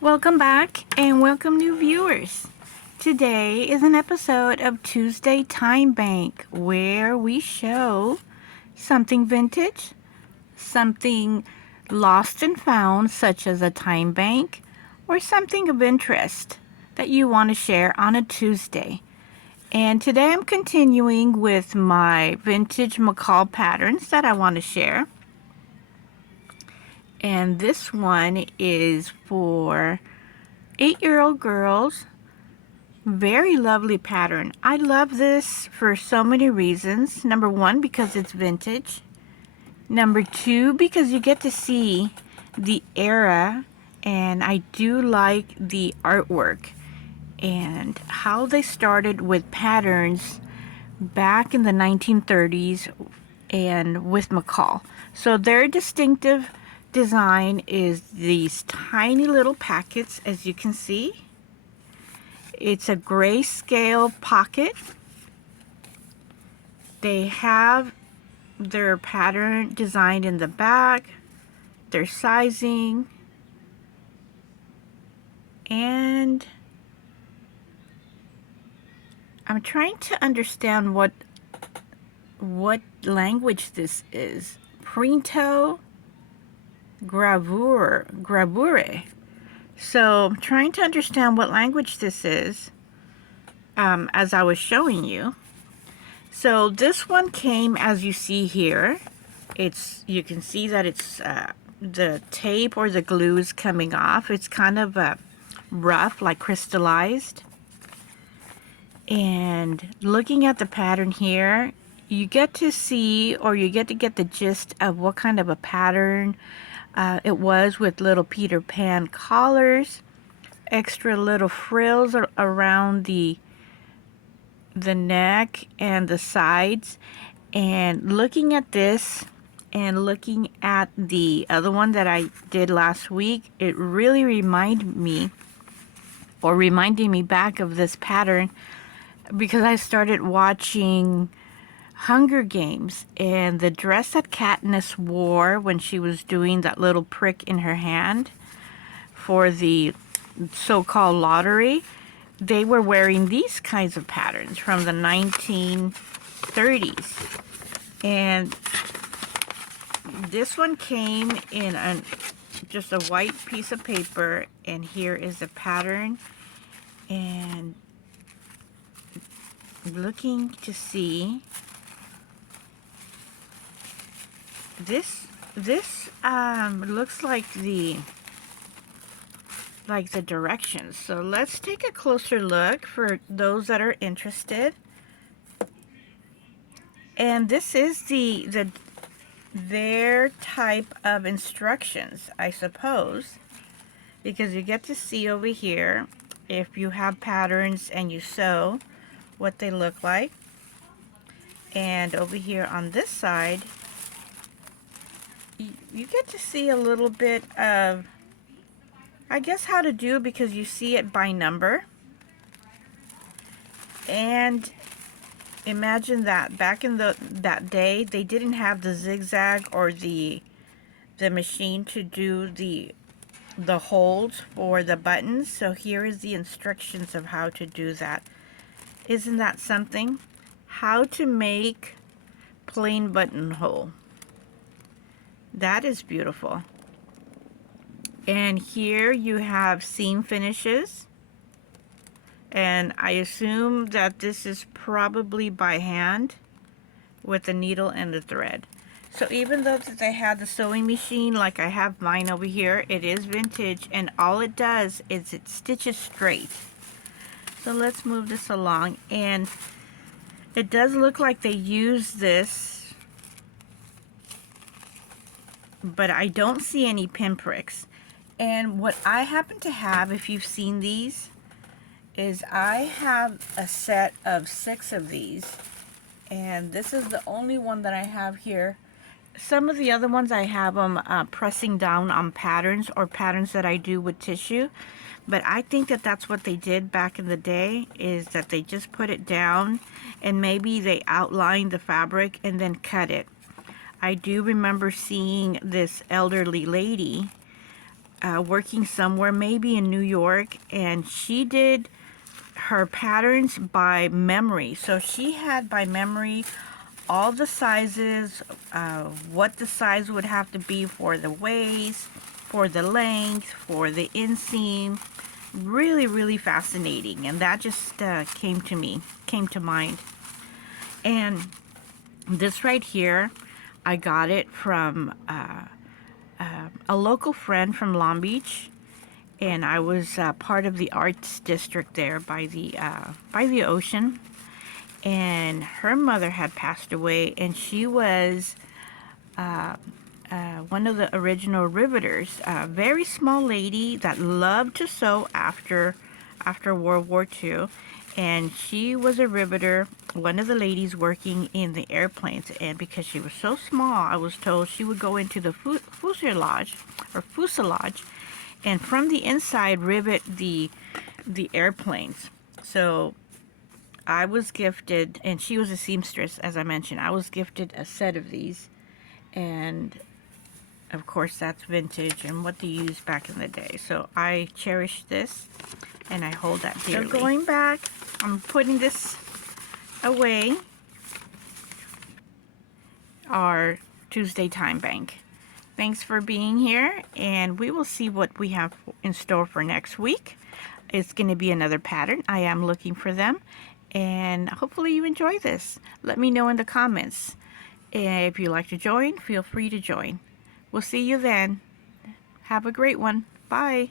Welcome back and welcome new viewers. Today is an episode of Tuesday Time Bank where we show something vintage, something lost and found such as a time bank, or something of interest that you want to share on a Tuesday. And today I'm continuing with my vintage McCall patterns that I want to share. And this one is for 8-year-old girls. Very lovely pattern. I love this for so many reasons. Number one, because it's vintage. Number two, because you get to see the era, and I do like the artwork and how they started with patterns back in the 1930s and with McCall. So their distinctive design is these tiny little packets, as you can see. It's a grayscale pocket. They have their pattern designed in the back, their sizing, and I'm trying to understand what language this is. Printo gravure. So I'm trying to understand what language this is as I was showing you. So this one came, as you see here. You can see that it's the tape or the glue is coming off. It's kind of rough, like crystallized. And looking at the pattern here, you get to see, or you get to get the gist of what kind of a pattern it was, with little Peter Pan collars, extra little frills around the neck and the sides. And looking at this and looking at the other one that I did last week, it really reminded me back of this pattern because I started watching Hunger Games, and the dress that Katniss wore when she was doing that little prick in her hand for the so-called lottery, they were wearing these kinds of patterns from the 1930s. And this one came in just a white piece of paper, and here is the pattern. And looking to see, this looks like the directions. So let's take a closer look for those that are interested. And this is their type of instructions, I suppose, because you get to see over here, if you have patterns and you sew, what they look like. And over here on this side, you get to see a little bit of, I guess, how to do, because you see it by number. And imagine that back in that day, they didn't have the zigzag or the machine to do the holes for the buttons. So here is the instructions of how to do that. Isn't that something? How to make plain buttonhole. That is beautiful. And here you have seam finishes. And I assume that this is probably by hand with the needle and the thread. So even though that they had the sewing machine, like I have mine over here, it is vintage, and all it does is it stitches straight. So let's move this along, and it does look like they use this, but I don't see any pinpricks. And what I happen to have, if you've seen these, is I have a set of 6 of these, and this is the only one that I have here. Some of the other ones I have them pressing down on patterns, or patterns that I do with tissue, but I think that that's what they did back in the day, is that they just put it down and maybe they outlined the fabric and then cut it. I do remember seeing this elderly lady working somewhere, maybe in New York, and she did her patterns by memory. So she had by memory all the sizes, what the size would have to be for the waist, for the length, for the inseam. Really, really fascinating, and that just came to mind. And this right here, I got it from a local friend from Long Beach, and I was part of the arts district there by the ocean. And her mother had passed away, and she was one of the original riveters. A very small lady that loved to sew after World War II, and she was a riveter, one of the ladies working in the airplanes. And because she was so small, I was told she would go into the fuselage, and from the inside rivet the airplanes. So I was gifted, and she was a seamstress, as I mentioned. I was gifted a set of these, and of course that's vintage and what they used back in the day. So I cherish this, and I hold that dearly. So going back, I'm putting this away, our Tuesday time bank. Thanks for being here, and we will see what we have in store for next week. It's going to be another pattern. I am looking for them, and hopefully you enjoy this. Let me know in the comments. If you'd like to join, feel free to join. We'll see you then. Have a great one. Bye.